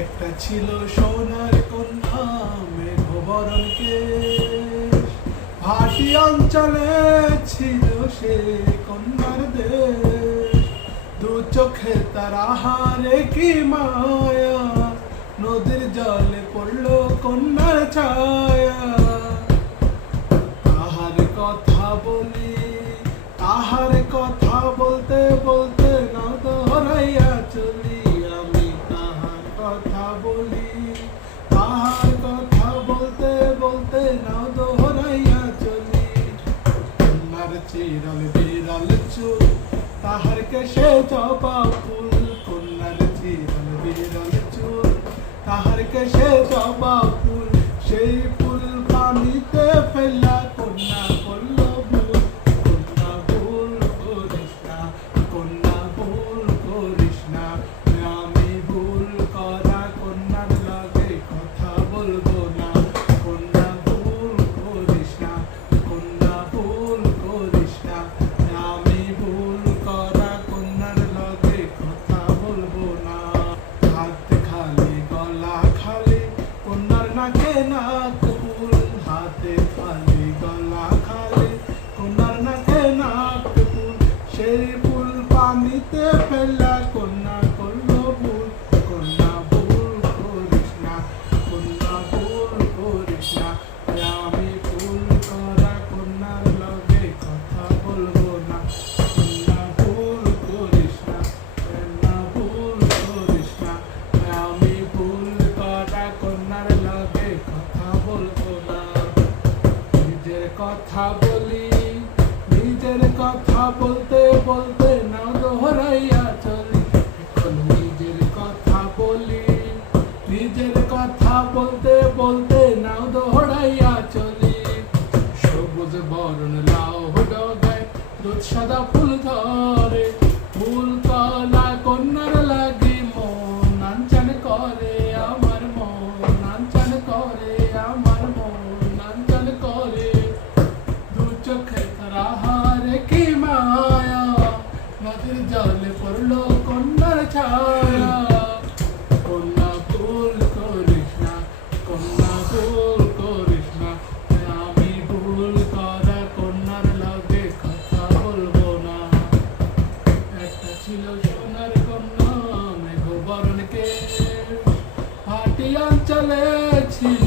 একটা ছিল সোনার কন্যা মেঘবরণ কেশ, ভাটি অঞ্চলে ছিল সে কন্যার দেশ। দু চোখে তার আহারে কি মায়া, নদীর জলে পড়লো কন্যার ছায়া। তাহার কথা বলি, তাহার কথা বলতে বলতে না দোহরাইয়া চলি। আমি তাহার কথা বলি, তাহার কথা বলতে বলতে না দোহরাইয়া চলি। কন্যার চিরাল বিরাল চুল, তাহার কেশে জবা ফুল। কন্যার চিরাল বিরাল চুল, তাহার কেশে জবা ফুল। সেই ফুল পানিতে ফেলা কন্যা করল ভুল। কন্যা ভুল করিস না, কন্যা ভুল করিস না। আমি ভুল করা কন্যার লগে কথা বলবো না। কন্যা ভুল করিস না, কন্যা ভুল করিস না। আমি ভুল করা কন্যার লগে কথা বলবো না। হাত খালি গলা খালি, কন্যার নাকে নাক ফুল। হাতে খালি গলা খালি, কন্যার নাকে নাক ফুল। সেই ফুল পানিতে ফেলা কন্যা করল ভুল। কন্যা ভুল করিস না, কন্যা ভুল করিস না। আমি ভুল করা কন্যার লগে কথা বলবো না। কন্যা ভুল করিস না, কন্যা ভুল করিস না। আমি ভুল করা কন্যার লগে কথা বলবো না। নিজের কথা বলি, নিজের কথা বলতে বলতে না দোহরাইয়া চলি। এখন নিজের কথা বলি, নিজের কথা বলতে বলতে না দোহরাইয়া চলি। সবুজ বরণ লাউ ডগায় দুধ সাদা ফুল ধরে। ফুল কলা কন্যার লাগি মন নাঞ্চন করে আমার, মন নাঞ্চন করে আমার, মন নাঞ্চন করে। দু চোখে তার আহারে কি মায়া, নদীর জলে পড়লো কন্যার ছায়া। কন্যা ভুল করিস না, কন্যা ভুল করিস না। আমি ভুল করা কন্যার লগে কথা বলবো না। একটা ছিল সোনার কন্যা মেঘবরণ কেশ, ভাটি অঞ্চলে ছিল